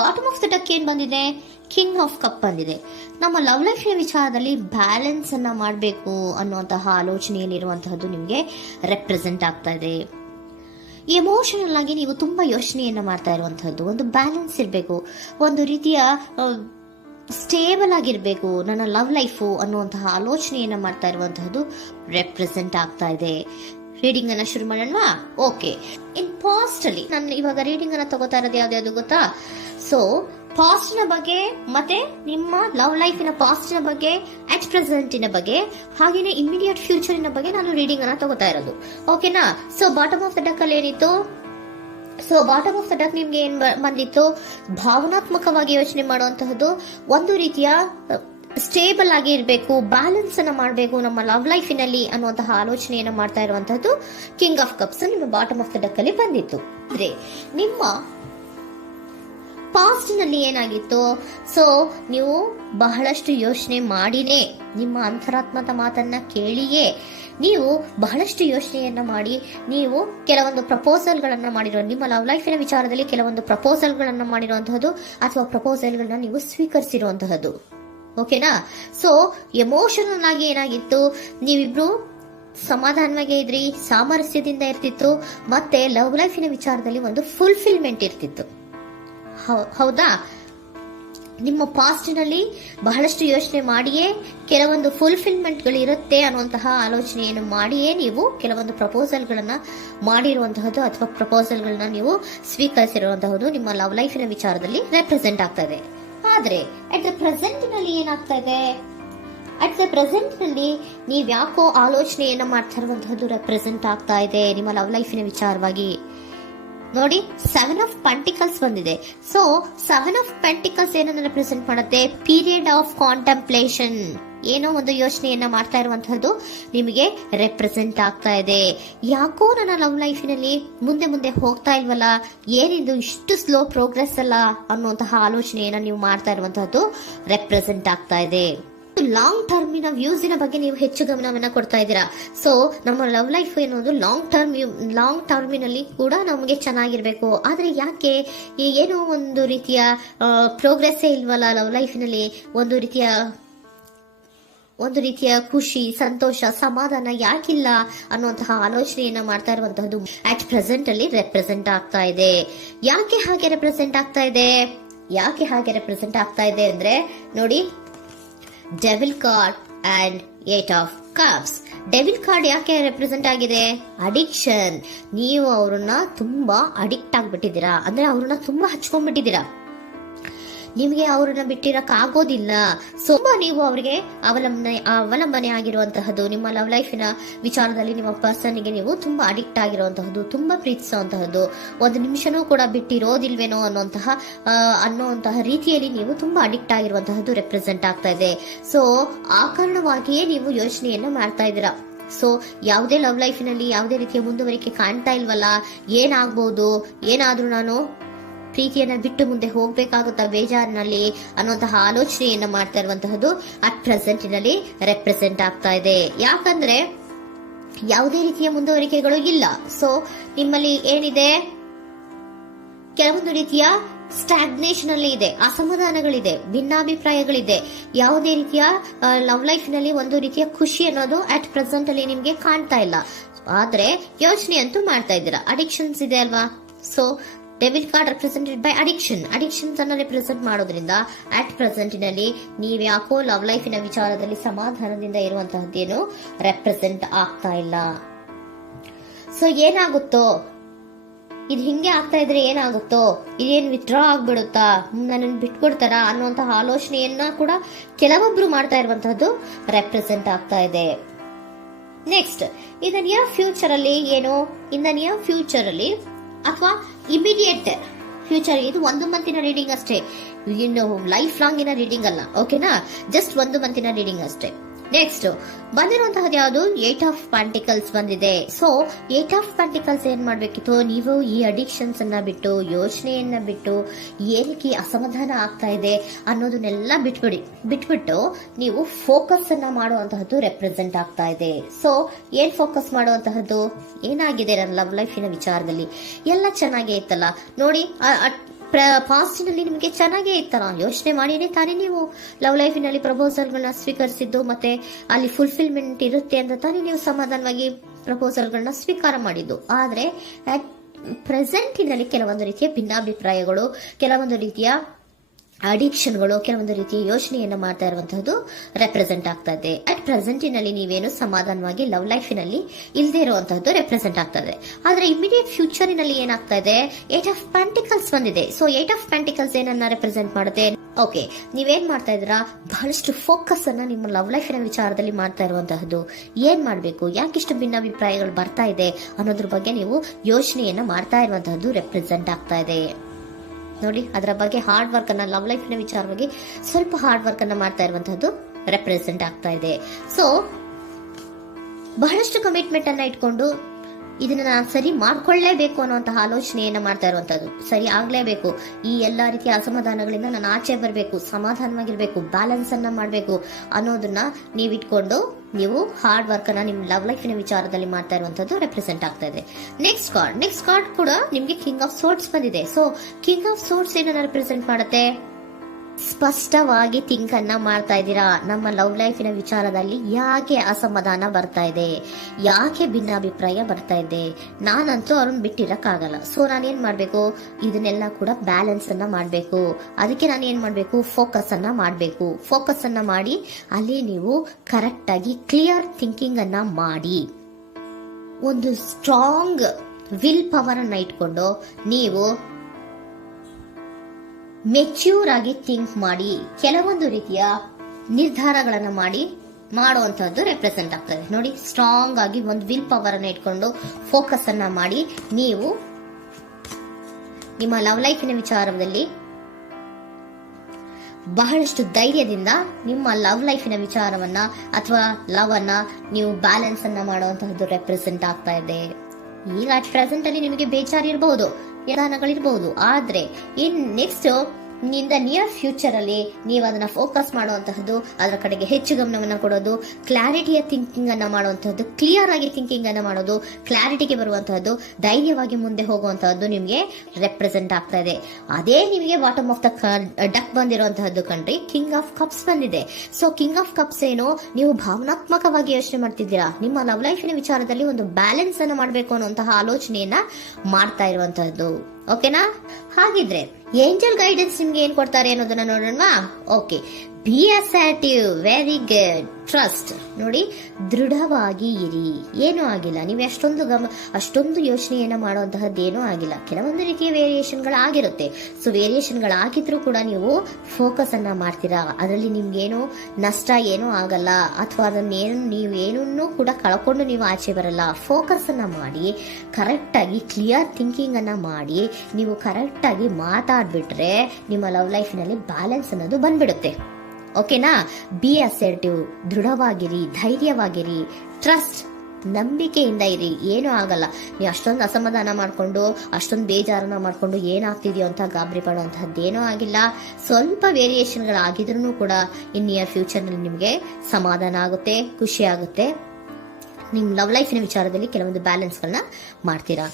Bottom of the duck ಏನ್ ಬಂದಿದೆ? King of cup ಬಂದಿದೆ. ನಮ್ಮ ಲವ್ ಲೈಫ್ ವಿಚಾರದಲ್ಲಿ ಬ್ಯಾಲೆನ್ಸ್ ಅನ್ನ ಮಾಡಬೇಕು ಅನ್ನುವಂತಹ ಆಲೋಚನೆಯಲ್ಲಿರುವಂತಹದ್ದು ನಿಮ್ಗೆ ರೆಪ್ರೆಸೆಂಟ್ ಆಗ್ತಾ ಇದೆ. ಎಮೋಷನಲ್ ಆಗಿ ನೀವು ತುಂಬಾ ಯೋಚನೆಯನ್ನ ಮಾಡ್ತಾ ಇರುವಂತಹದ್ದು, ಒಂದು ಬ್ಯಾಲೆನ್ಸ್ ಇರಬೇಕು, ಒಂದು ರೀತಿಯ ಸ್ಟೇಬಲ್ ಆಗಿರ್ಬೇಕು ನನ್ನ ಲವ್ ಲೈಫು ಅನ್ನುವಂತಹ ಆಲೋಚನೆಯನ್ನ ಮಾಡ್ತಾ ಇರುವಂತಹದ್ದು ರೆಪ್ರೆಸೆಂಟ್ ಆಗ್ತಾ ಇದೆ. ರೀಡಿಂಗ್ ಅನ್ನ ಶುರು ಮಾಡೋಣವಾ? ಓಕೆ. ಇನ್ ಪಾಸ್ಟ್ ಅಲ್ಲಿ ನಾನು ಇವಾಗ ರೀಡಿಂಗ್ ಅನ್ನ ತಗೋತಾ ಇರೋದು ಯಾವ್ದು ಗೊತ್ತಾ? ಸೊ ಪಾಸ್ಟ್ ನ ಬಗ್ಗೆ ಮತ್ತೆ ನಿಮ್ಮ ಲವ್ ಲೈಫಿನ ಪಾಸ್ಟ್ ನ ಬಗ್ಗೆ, ಅಟ್ ಪ್ರೆಸೆಂಟಿನ ಬಗ್ಗೆ, ಹಾಗೇನೆ ಇಮಿಡಿಯೇಟ್ ಫ್ಯೂಚರಿನ ಬಗ್ಗೆ ನಾನು ರೀಡಿಂಗ್ ಅನ್ನ ತಗೋತಾ ಇರೋದು. ಓಕೆನಾ? So bottom of the duck ಅಲ್ಲಿ ಏನಿತ್ತು? So bottom of the duck ನಿಮ್ಗೆ ಏನ್ ಬಂದಿತ್ತು? ಭಾವನಾತ್ಮಕವಾಗಿ ಯೋಚನೆ ಮಾಡುವಂತಹದ್ದು, ಒಂದು ರೀತಿಯ ಸ್ಟೇಬಲ್ ಆಗಿ ಇರಬೇಕು, ಬ್ಯಾಲೆನ್ಸ್ ಅನ್ನ ಮಾಡಬೇಕು ನಮ್ಮ ಲವ್ ಲೈಫಿನಲ್ಲಿ ಅನ್ನುವಂತಹ ಆಲೋಚನೆಯನ್ನ ಮಾಡ್ತಾ ಇರುವಂತಹದ್ದು ಕಿಂಗ್ ಆಫ್ ಕಪ್ಸ್ ನಿಮ್ಮ ಬಾಟಮ್ ಆಫ್ ದ ಡಕ್ ಅಲ್ಲಿ ಬಂದಿತ್ತು. ಅಂದ್ರೆ ನಿಮ್ಮ ಪಾಸ್ಟ್ ನಲ್ಲಿ ಏನಾಗಿತ್ತು? ಸೊ ನೀವು ಬಹಳಷ್ಟು ಯೋಚನೆ ಮಾಡಿನೇ, ನಿಮ್ಮ ಅಂತರಾತ್ಮದ ಮಾತನ್ನ ಕೇಳಿಯೇ ನೀವು ಬಹಳಷ್ಟು ಯೋಚನೆಯನ್ನ ಮಾಡಿ ನೀವು ಕೆಲವೊಂದು ಪ್ರಪೋಸಲ್ ಗಳನ್ನ ಮಾಡಿರೋ, ನಿಮ್ಮ ಲವ್ ಲೈಫಿನ ವಿಚಾರದಲ್ಲಿ ಕೆಲವೊಂದು ಪ್ರಪೋಸಲ್ ಗಳನ್ನ ಮಾಡಿರುವಂತಹದ್ದು ಅಥವಾ ಪ್ರಪೋಸಲ್ ಗಳನ್ನ ನೀವು ಸ್ವೀಕರಿಸಿರುವಂತಹದ್ದು. ಓಕೆನಾ? ಸೊ ಎಮೋಷನಲ್ ಆಗಿ ಏನಾಗಿತ್ತು? ನೀವಿಬ್ರು ಸಮಾಧಾನವಾಗಿ ಇದ್ರಿ, ಸಾಮರಸ್ಯದಿಂದ ಇರ್ತಿತ್ತು, ಮತ್ತೆ ಲವ್ ಲೈಫಿನ ವಿಚಾರದಲ್ಲಿ ಒಂದು ಫುಲ್ಫಿಲ್ಮೆಂಟ್ ಇರ್ತಿತ್ತು. ಹೌದಾ? ನಿಮ್ಮ ಪಾಸ್ಟ್ ನಲ್ಲಿ ಬಹಳಷ್ಟು ಯೋಚನೆ ಮಾಡಿಯೇ ಕೆಲವೊಂದು ಫುಲ್ಫಿಲ್ಮೆಂಟ್ ಗಳು ಇರುತ್ತೆ ಅನ್ನುವಂತಹ ಆಲೋಚನೆಯನ್ನು ಮಾಡಿಯೇ ನೀವು ಕೆಲವೊಂದು ಪ್ರಪೋಸಲ್ ಗಳನ್ನ ಮಾಡಿರುವಂತಹದ್ದು ಅಥವಾ ಪ್ರಪೋಸಲ್ ಗಳನ್ನ ನೀವು ಸ್ವೀಕರಿಸಿರುವಂತಹದ್ದು ನಿಮ್ಮ ಲವ್ ಲೈಫಿನ ವಿಚಾರದಲ್ಲಿ ರೆಪ್ರೆಸೆಂಟ್ ಆಗ್ತಾ ಇದೆ. ಆದ್ರೆ ಅಟ್ ದ ಪ್ರೆಸೆಂಟ್ ನಲ್ಲಿ ಏನಾಗ್ತಾ ಇದೆ? ಅಟ್ ದ ಪ್ರೆಸೆಂಟ್ ನಲ್ಲಿ ನೀವ್ ಯಾಕೋ ಆಲೋಚನೆಯನ್ನ ಮಾಡ್ತಾ ಇರುವಂತಹದ್ದು ರೆಪ್ರೆಸೆಂಟ್ ಆಗ್ತಾ ಇದೆ ನಿಮ್ಮ ಲವ್ ಲೈಫಿನ ವಿಚಾರವಾಗಿ. ನೋಡಿ, 7 ಆಫ್ ಪೆಂಟಿಕಲ್ಸ್ ಬಂದಿದೆ. ಸೊ 7 ಆಫ್ ಪೆಂಟಿಕಲ್ಸ್ ಏನನ್ನ ರೆಪ್ರೆಸೆಂಟ್ ಮಾಡುತ್ತೆ? ಪೀರಿಯಡ್ ಆಫ್ ಕಾಂಟೆಂಪ್ಲೇಷನ್, ಏನೋ ಒಂದು ಯೋಚನೆಯನ್ನ ಮಾಡ್ತಾ ಇರುವಂತಹದ್ದು ನಿಮಗೆ ರೆಪ್ರೆಸೆಂಟ್ ಆಗ್ತಾ ಇದೆ. ಯಾಕೋ ನನ್ನ ಲವ್ ಲೈಫಿನಲ್ಲಿ ಮುಂದೆ ಮುಂದೆ ಹೋಗ್ತಾ ಇಲ್ವಲ್ಲ, ಏನಿದು ಇಷ್ಟು ಸ್ಲೋ ಪ್ರೋಗ್ರೆಸ್ ಅಲ್ಲ ಅನ್ನುವಂತಹ ಆಲೋಚನೆಯನ್ನ ನೀವು ಮಾಡ್ತಾ ಇರುವಂತಹದ್ದು ರೆಪ್ರೆಸೆಂಟ್ ಆಗ್ತಾ ಇದೆ. ಲಾಂಗ್ ಟರ್ಮಿನ ವ್ಯೂಸಿನ ಬಗ್ಗೆ ನೀವು ಹೆಚ್ಚು ಗಮನವನ್ನ ಕೊಡ್ತಾ ಇದ್ದೀರಾ. ಸೊ ನಮ್ಮ ಲವ್ ಲೈಫ್ ಏನೋದು ಲಾಂಗ್ ಟರ್ಮಿನಲ್ಲಿ ಕೂಡ ನಮಗೆ ಚೆನ್ನಾಗಿರ್ಬೇಕು. ಆದ್ರೆ ಯಾಕೆ ಏನೋ ಒಂದು ರೀತಿಯ ಪ್ರೋಗ್ರೆಸ್ ಇಲ್ವಲ್ಲ ಲವ್ ಲೈಫಿನಲ್ಲಿ, ಒಂದು ರೀತಿಯ ಖುಷಿ, ಸಂತೋಷ, ಸಮಾಧಾನ ಯಾಕಿಲ್ಲ ಅನ್ನುವಂತಹ ಆಲೋಚನೆಯನ್ನ ಮಾಡ್ತಾ ಇರುವಂತಹದ್ದು ಅಟ್ ಪ್ರೆಸೆಂಟ್ ಅಲ್ಲಿ ರೆಪ್ರೆಸೆಂಟ್ ಆಗ್ತಾ ಇದೆ. ಯಾಕೆ ಹಾಗೆ ರೆಪ್ರೆಸೆಂಟ್ ಆಗ್ತಾ ಇದೆ ಅಂದ್ರೆ ನೋಡಿ, devil card and 8 of cups. Devil card ಯಾಕೆ ರೆಪ್ರೆಸೆಂಟ್ ಆಗಿದೆ? ಅಡಿಕ್ಷನ್. ನೀವು ಅವ್ರನ್ನ ತುಂಬಾ ಅಡಿಕ್ಟ್ ಆಗ್ಬಿಟ್ಟಿದ್ದೀರಾ, ಅಂದ್ರೆ ಅವ್ರನ್ನ ತುಂಬಾ ಹಚ್ಕೊಂಡ್ಬಿಟ್ಟಿದ್ದೀರಾ, ನಿಮಗೆ ಅವ್ರನ್ನ ಬಿಟ್ಟಿರಕ್ ಆಗೋದಿಲ್ಲ. ಸೊ ನೀವು ಅವ್ರಿಗೆ ಅವಲಂಬನೆ ಆಗಿರುವಂತಹದ್ದು, ನಿಮ್ಮ ಲವ್ ಲೈಫಿನ ವಿಚಾರದಲ್ಲಿ ನಿಮ್ಮ ಪರ್ಸನ್ಗೆ ನೀವು ತುಂಬಾ ಅಡಿಕ್ಟ್ ಆಗಿರುವಂತಹದ್ದು, ತುಂಬಾ ಪ್ರೀತಿಸುವಂತಹದ್ದು, ಒಂದು ನಿಮಿಷನೂ ಕೂಡ ಬಿಟ್ಟಿರೋದಿಲ್ವೇನೋ ಅನ್ನೋಂತಹ ರೀತಿಯಲ್ಲಿ ನೀವು ತುಂಬಾ ಅಡಿಕ್ಟ್ ಆಗಿರುವಂತಹದ್ದು ರೆಪ್ರೆಸೆಂಟ್ ಆಗ್ತಾ ಇದೆ. ಸೊ ಆ ಕಾರಣವಾಗಿಯೇ ನೀವು ಯೋಚನೆಯನ್ನ ಮಾಡ್ತಾ ಇದ್ದೀರಾ. ಸೊ ಯಾವುದೇ ಲವ್ ಲೈಫಿನಲ್ಲಿ ಯಾವುದೇ ರೀತಿಯ ಮುಂದುವರಿಕೆ ಕಾಣ್ತಾ ಇಲ್ವಲ್ಲ, ಏನಾಗ್ಬಹುದು, ಏನಾದ್ರೂ ನಾನು ಪ್ರೀತಿಯನ್ನ ಬಿಟ್ಟು ಮುಂದೆ ಹೋಗ್ಬೇಕಾಗುತ್ತಾ ಬೇಜಾರಿನಲ್ಲಿ ಅನ್ನುವಂತಹ ಆಲೋಚನೆಯನ್ನ ಮಾಡ್ತಾ ಇರುವಂತಹದ್ದು ಅಟ್ ಪ್ರೆಸೆಂಟಿನಲ್ಲಿ ರೆಪ್ರೆಸೆಂಟ್ ಆಗ್ತಾ ಇದೆ. ಯಾಕಂದ್ರೆ ಯಾವುದೇ ರೀತಿಯ ಮುಂದುವರಿಕೆಗಳು ಇಲ್ಲ. ಸೊ ನಿಮ್ಮಲ್ಲಿ ಏನಿದೆ? ಕೆಲವೊಂದು ರೀತಿಯ ಸ್ಟಾಗ್ನೇಷನ್ ಅಲ್ಲಿ ಇದೆ, ಅಸಮಾಧಾನಗಳಿದೆ, ಭಿನ್ನಾಭಿಪ್ರಾಯಗಳಿದೆ. ಯಾವುದೇ ರೀತಿಯ ಲವ್ ಲೈಫಿನಲ್ಲಿ ಒಂದು ರೀತಿಯ ಖುಷಿ ಅನ್ನೋದು ಅಟ್ ಪ್ರೆಸೆಂಟ್ ಅಲ್ಲಿ ನಿಮ್ಗೆ ಕಾಣ್ತಾ ಇಲ್ಲ. ಆದ್ರೆ ಯೋಚನೆ ಅಂತೂ ಮಾಡ್ತಾ ಇದ್ದೀರಾ. ಅಡಿಕ್ಷನ್ಸ್ ಇದೆ ಅಲ್ವಾ? So devil card represented by addictions ಅನ್ನ ರೆಪ್ರೆಸೆಂಟ್ ಮಾಡೋದ್ರಿಂದ ಅಟ್ ಪ್ರೆಸೆಂಟಿನಲ್ಲಿ ನೀವ್ ಯಾಕೋ ಲವ್ ಲೈಫಿನ ವಿಚಾರದಲ್ಲಿ ಸಮಾಧಾನದಿಂದ ಇರುವಂತಹದ್ದೇನು ರೆಪ್ರೆಸೆಂಟ್ ಆಗ್ತಾ ಇಲ್ಲ. ಸೊ ಏನಾಗುತ್ತೋ, ಇದು ಹಿಂಗೆ ಆಗ್ತಾ ಇದ್ರೆ ಏನಾಗುತ್ತೋ, ಇದೇನ್ ವಿತ್ಡ್ರಾ ಆಗ್ಬಿಡುತ್ತಾ, ನನ್ನನ್ನು ಬಿಟ್ಕೊಡ್ತಾರಾ ಅನ್ನುವಂತಹ ಆಲೋಚನೆಯನ್ನ ಕೂಡ ಕೆಲವೊಬ್ರು ಮಾಡ್ತಾ ಇರುವಂತಹದ್ದು ರೆಪ್ರೆಸೆಂಟ್ ಆಗ್ತಾ ಇದೆ. Next, in the near future ಅಲ್ಲಿ ಅಥವಾ ಇಮಿಡಿಯೇಟ್ ಫ್ಯೂಚರ್, ಇದು 1 ಮಂತಿನ ರೀಡಿಂಗ್ ಅಷ್ಟೇ, ಇನ್ನು ಲೈಫ್ ಲಾಂಗ್ ಇನ ರೀಡಿಂಗ್ ಅಲ್ಲ. ಓಕೆನಾ? ಜಸ್ಟ್ 1 ಮಂತಿನ ರೀಡಿಂಗ್ ಅಷ್ಟೇ. ನೆಕ್ಸ್ಟ್ ಬಂದಿರುವಂತಹದ್ದು ಯಾವುದು? 8 ಆಫ್ ಪೆಂಟಿಕಲ್ಸ್ ಬಂದಿದೆ. ಸೊ 8 ಆಫ್ ಪೆಂಟಿಕಲ್ಸ್ ಏನ್ ಮಾಡ್ಬೇಕಿತ್ತು? ನೀವು ಈ ಅಡಿಕ್ಷನ್ಸ್ ಅನ್ನ ಬಿಟ್ಟು, ಯೋಚನೆಯನ್ನ ಬಿಟ್ಟು, ಏನಕ್ಕೆ ಅಸಮಾಧಾನ ಆಗ್ತಾ ಇದೆ ಅನ್ನೋದನ್ನೆಲ್ಲ ಬಿಟ್ಬಿಟ್ಟು ನೀವು ಫೋಕಸ್ ಅನ್ನ ಮಾಡುವಂತಹದ್ದು ರೆಪ್ರೆಸೆಂಟ್ ಆಗ್ತಾ ಇದೆ. ಸೊ ಏನ್ ಫೋಕಸ್ ಮಾಡುವಂತಹದ್ದು? ಏನಾಗಿದೆ ನನ್ನ ಲವ್ ಲೈಫಿನ ವಿಚಾರದಲ್ಲಿ? ಎಲ್ಲ ಚೆನ್ನಾಗೇ ಇತ್ತಲ್ಲ ನೋಡಿ, ಪಾಸ್ಟಿನಲ್ಲಿ ನಿಮಗೆ ಚೆನ್ನಾಗೇ ಇತ್ತಲ್ಲ, ಯೋಚನೆ ಮಾಡಿನೇ ತಾನೇ ನೀವು ಲವ್ ಲೈಫಿನಲ್ಲಿ ಪ್ರಪೋಸಲ್ಗಳನ್ನ ಸ್ವೀಕರಿಸಿದ್ದು, ಮತ್ತೆ ಅಲ್ಲಿ ಫುಲ್ಫಿಲ್ಮೆಂಟ್ ಇರುತ್ತೆ ಅಂತ ತಾನೇ ನೀವು ಸಮಾಧಾನವಾಗಿ ಪ್ರಪೋಸಲ್ಗಳನ್ನ ಸ್ವೀಕಾರ ಮಾಡಿದ್ದು. ಆದ್ರೆ ಅಟ್ ಪ್ರೆಸೆಂಟಿನಲ್ಲಿ ಕೆಲವೊಂದು ರೀತಿಯ ಭಿನ್ನಾಭಿಪ್ರಾಯಗಳು, ಕೆಲವೊಂದು ರೀತಿಯ ಅಡಿಕ್ಷನ್ಗಳು, ಕೆಲವೊಂದು ರೀತಿಯ ಯೋಚನೆಯನ್ನ ಮಾಡ್ತಾ ಇರುವಂತಹದ್ದು ರೆಪ್ರೆಸೆಂಟ್ ಆಗ್ತಾ ಇದೆ. ಅಟ್ ಪ್ರೆಸೆಂಟಿನಲ್ಲಿ ನೀವೇನು ಸಮಾಧಾನವಾಗಿ ಲವ್ ಲೈಫಿನಲ್ಲಿ ಇಲ್ಲದೆ ಇರುವಂತಹದ್ದು ರೆಪ್ರೆಸೆಂಟ್ ಆಗ್ತಾ ಇದೆ. ಆದ್ರೆ ಇಮಿಡಿಯೇಟ್ ಫ್ಯೂಚರಿನಲ್ಲಿ ಏನಾಗ್ತಾ ಇದೆ, 8 ಆಫ್ ಪೆಂಟಿಕಲ್ಸ್ ಬಂದಿದೆ. ಸೊ 8 ಆಫ್ ಪೆಂಟಿಕಲ್ಸ್ ಏನನ್ನ ರೆಪ್ರೆಸೆಂಟ್ ಮಾಡುತ್ತೆ? ಓಕೆ, ನೀವೇನ್ ಮಾಡ್ತಾ ಇದ್ದೀರಾ, ಬಹಳಷ್ಟು ಫೋಕಸ್ ಅನ್ನ ನಿಮ್ಮ ಲವ್ ಲೈಫಿನ ವಿಚಾರದಲ್ಲಿ ಮಾಡ್ತಾ ಇರುವಂತಹದ್ದು. ಏನ್ ಮಾಡ್ಬೇಕು, ಯಾಕಿಷ್ಟು ಭಿನ್ನಾಭಿಪ್ರಾಯಗಳು ಬರ್ತಾ ಇದೆ ಅನ್ನೋದ್ರ ಬಗ್ಗೆ ನೀವು ಯೋಚನೆಯನ್ನ ಮಾಡ್ತಾ ಇರುವಂತಹದ್ದು ರೆಪ್ರೆಸೆಂಟ್ ಆಗ್ತಾ ಇದೆ. ನೋಡಿ, ಅದರ ಬಗ್ಗೆ ಹಾರ್ಡ್ ವರ್ಕ್ ಅನ್ನ, ಲವ್ ಲೈಫಿನ ವಿಚಾರವಾಗಿ ಸ್ವಲ್ಪ ಹಾರ್ಡ್ ವರ್ಕ್ ಅನ್ನ ಮಾಡ್ತಾ ಇರುವಂತಹದ್ದು ರೆಪ್ರೆಸೆಂಟ್ ಆಗ್ತಾ ಇದೆ. ಸೊ ಬಹಳಷ್ಟು ಕಮಿಟ್ಮೆಂಟ್ ಅನ್ನ ಇಟ್ಕೊಂಡು ಇದನ್ನ ನಾನು ಸರಿ ಮಾಡ್ಕೊಳ್ಳೇಬೇಕು ಅನ್ನುವಂತಹ ಆಲೋಚನೆಯನ್ನ ಮಾಡ್ತಾ ಇರುವಂತದ್ದು. ಸರಿ ಆಗ್ಲೇಬೇಕು, ಈ ಎಲ್ಲಾ ರೀತಿಯ ಅಸಮಾಧಾನಗಳಿಂದ ನಾನು ಆಚೆ ಬರಬೇಕು, ಸಮಾಧಾನವಾಗಿರ್ಬೇಕು, ಬ್ಯಾಲೆನ್ಸ್ ಅನ್ನ ಮಾಡಬೇಕು ಅನ್ನೋದನ್ನ ನೀವಿಟ್ಕೊಂಡು ನೀವು ಹಾರ್ಡ್ ವರ್ಕ್ ಅನ್ನ ನಿಮ್ ಲವ್ ಲೈಫಿನ ವಿಚಾರದಲ್ಲಿ ಮಾಡ್ತಾ ಇರುವಂತದ್ದು ರೆಪ್ರೆಸೆಂಟ್ ಆಗ್ತಾ ಇದೆ. ನೆಕ್ಸ್ಟ್ ಕಾರ್ಡ್ ಕೂಡ ನಿಮ್ಗೆ ಕಿಂಗ್ ಆಫ್ ಸೋರ್ಟ್ಸ್ ಬಂದಿದೆ. ಸೊ ಕಿಂಗ್ ಆಫ್ ಸೋರ್ಟ್ಸ್ ಏನನ್ನ ರೆಪ್ರೆಸೆಂಟ್ ಮಾಡುತ್ತೆ? ಸ್ಪಷ್ಟವಾಗಿ ಥಿಂಕ್ ಅನ್ನ ಮಾಡ್ತಾ ಇದ್ದೀರಾ. ನಮ್ಮ ಲವ್ ಲೈಫಿನ ವಿಚಾರದಲ್ಲಿ ಯಾಕೆ ಅಸಮಾಧಾನ ಬರ್ತಾ ಇದೆ, ಯಾಕೆ ಭಿನ್ನಾಭಿಪ್ರಾಯ ಬರ್ತಾ ಇದೆ, ನಾನಂತೂ ಅವ್ರನ್ನ ಬಿಟ್ಟಿರಕ್ಕಾಗಲ್ಲ. ಸೊ ನಾನೇನ್ ಮಾಡ್ಬೇಕು, ಇದನ್ನೆಲ್ಲ ಕೂಡ ಬ್ಯಾಲೆನ್ಸ್ ಅನ್ನ ಮಾಡ್ಬೇಕು. ಅದಕ್ಕೆ ನಾನು ಏನ್ ಮಾಡ್ಬೇಕು, ಫೋಕಸ್ ಅನ್ನ ಮಾಡ್ಬೇಕು. ಫೋಕಸ್ ಅನ್ನ ಮಾಡಿ ಅಲ್ಲಿ ನೀವು ಕರೆಕ್ಟ್ ಆಗಿ ಕ್ಲಿಯರ್ ಥಿಂಕಿಂಗ್ ಅನ್ನ ಮಾಡಿ, ಒಂದು ಸ್ಟ್ರಾಂಗ್ ವಿಲ್ ಪವರ್ ಅನ್ನ ಇಟ್ಕೊಂಡು ನೀವು ಮೆಚ್ಯೂರ್ ಆಗಿ ಥಿಂಕ್ ಮಾಡಿ ಕೆಲವೊಂದು ರೀತಿಯ ನಿರ್ಧಾರಗಳನ್ನ ಮಾಡುವಂತಹದ್ದು ರೆಪ್ರೆಸೆಂಟ್ ಆಗ್ತದೆ. ನೋಡಿ, ಸ್ಟ್ರಾಂಗ್ ಆಗಿ ಒಂದು ವಿಲ್ ಪವರ್ ಅನ್ನ ಇಟ್ಕೊಂಡು ಫೋಕಸ್ ಅನ್ನ ಮಾಡಿ ನೀವು ನಿಮ್ಮ ಲವ್ ಲೈಫಿನ ವಿಚಾರದಲ್ಲಿ ಬಹಳಷ್ಟು ಧೈರ್ಯದಿಂದ ನಿಮ್ಮ ಲವ್ ಲೈಫಿನ ವಿಚಾರವನ್ನ ಅಥವಾ ಲವ್ ಅನ್ನ ನೀವು ಬ್ಯಾಲೆನ್ಸ್ ಅನ್ನ ಮಾಡುವಂತಹದ್ದು ರೆಪ್ರೆಸೆಂಟ್ ಆಗ್ತಾ ಇದೆ. ಈಗ ಅಟ್ ಪ್ರೆಸೆಂಟ್ ಅಲ್ಲಿ ನಿಮಗೆ ಬೇಜಾರಿರಬಹುದು, ವಿಧಾನಗಳಿರಬಹುದು, ಆದ್ರೆ ಇನ್ ನೆಕ್ಸ್ಟ್ ನಿಂದ ನಿಯರ್ ಫ್ಯೂಚರ್ ಅಲ್ಲಿ ನೀವು ಅದನ್ನ ಫೋಕಸ್ ಮಾಡುವಂತಹದ್ದು, ಅದರ ಕಡೆಗೆ ಹೆಚ್ಚು ಗಮನವನ್ನ ಕೊಡೋದು, ಕ್ಲಾರಿಟಿಯ ಥಿಂಕಿಂಗ್ ಅನ್ನ ಮಾಡುವಂತಹದ್ದು, ಕ್ಲಿಯರ್ ಆಗಿ ಥಿಂಕಿಂಗ್ ಅನ್ನ ಮಾಡೋದು, ಕ್ಲಾರಿಟಿಗೆ ಬರುವಂತಹದ್ದು, ಧೈರ್ಯವಾಗಿ ಮುಂದೆ ಹೋಗುವಂತಹದ್ದು ನಿಮ್ಗೆ ರೆಪ್ರೆಸೆಂಟ್ ಆಗ್ತಾ ಇದೆ. ಅದೇ ನಿಮಗೆ ಬಾಟಮ್ ಆಫ್ ದ ಡಕ್ ಬಂದಿರುವಂತಹದ್ದು ಕಣ್ರಿ, ಕಿಂಗ್ ಆಫ್ ಕಪ್ಸ್ ಬಂದಿದೆ. ಸೊ ಕಿಂಗ್ ಆಫ್ ಕಪ್ಸ್ ಏನು, ನೀವು ಭಾವನಾತ್ಮಕವಾಗಿ ಯೋಚನೆ ಮಾಡ್ತಿದ್ದೀರಾ, ನಿಮ್ಮ ಲವ್ ಲೈಫಿನ ವಿಚಾರದಲ್ಲಿ ಒಂದು ಬ್ಯಾಲೆನ್ಸ್ ಅನ್ನ ಮಾಡಬೇಕು ಅನ್ನುವಂತಹ ಆಲೋಚನೆಯನ್ನ ಮಾಡ್ತಾ ಇರುವಂತಹದ್ದು. ಓಕೆನಾ? ಹಾಗಿದ್ರೆ ಏಂಜಲ್ ಗೈಡೆನ್ಸ್ ನಿಮ್ಗೆ ಏನ್ ಕೊಡ್ತಾರೆ ಅನ್ನೋದನ್ನ ನೋಡೋಣವಾ? Okay, be assertive, very good, trust. ನೋಡಿ, ದೃಢವಾಗಿ ಇರಿ, ಏನೂ ಆಗಿಲ್ಲ. ನೀವು ಅಷ್ಟೊಂದು ಯೋಚನೆಯನ್ನ ಮಾಡುವಂತಹದ್ದೇನೂ ಆಗಿಲ್ಲ. ಕೆಲವೊಂದು ರೀತಿಯ ವೇರಿಯೇಷನ್ಗಳಾಗಿರುತ್ತೆ. ಸೊ ವೇರಿಯೇಷನ್ಗಳಾಗಿದ್ರೂ ಕೂಡ ನೀವು ಫೋಕಸ್ ಅನ್ನ ಮಾಡ್ತೀರಾ, ಅದರಲ್ಲಿ ನಿಮ್ಗೇನು ನಷ್ಟ ಏನೂ ಆಗಲ್ಲ, ಅಥವಾ ನೀವೇನೂ ಕೂಡ ಕಳ್ಕೊಂಡು ನೀವು ಆಚೆ ಬರಲ್ಲ. ಫೋಕಸ್ ಅನ್ನ ಮಾಡಿ ಕರೆಕ್ಟ್ ಆಗಿ ಕ್ಲಿಯರ್ ಥಿಂಕಿಂಗ್ ಅನ್ನ ಮಾಡಿ ನೀವು ಕರೆಕ್ಟ್ ಆಗಿ ಮಾತಾಡ್ಬಿಟ್ರೆ ನಿಮ್ಮ ಲವ್ ಲೈಫಿನಲ್ಲಿ ಬ್ಯಾಲೆನ್ಸ್ ಅನ್ನೋದು ಬಂದ್ಬಿಡುತ್ತೆ. ಓಕೆನಾ? ಬಿ ಅಸರ್ಟಿವ್, ದೃಢವಾಗಿರಿ, ಧೈರ್ಯವಾಗಿರಿ, ಟ್ರಸ್ಟ್, ನಂಬಿಕೆಯಿಂದ ಇರಿ, ಏನೂ ಆಗಲ್ಲ. ನೀವು ಅಷ್ಟೊಂದು ಅಸಮಾಧಾನ ಮಾಡ್ಕೊಂಡು ಅಷ್ಟೊಂದು ಬೇಜಾರನ್ನ ಮಾಡ್ಕೊಂಡು ಏನಾಗ್ತಿದೆಯೋ ಅಂತ ಗಾಬರಿ ಪಡುವಂತಹದ್ದೇನೂ ಆಗಿಲ್ಲ. ಸ್ವಲ್ಪ ವೇರಿಯೇಷನ್ಗಳಾಗಿದ್ರೂ ಕೂಡ ಇನ್ ನಿಯರ್ ಫ್ಯೂಚರ್ನಲ್ಲಿ ನಿಮಗೆ ಸಮಾಧಾನ ಆಗುತ್ತೆ, ಖುಷಿ ಆಗುತ್ತೆ. ನಿಮ್ಮ ಲವ್ ಲೈಫಿನ ವಿಚಾರದಲ್ಲಿ ಕೆಲವೊಂದು ಬ್ಯಾಲೆನ್ಸ್ಗಳನ್ನ ಮಾಡ್ತೀರಾ.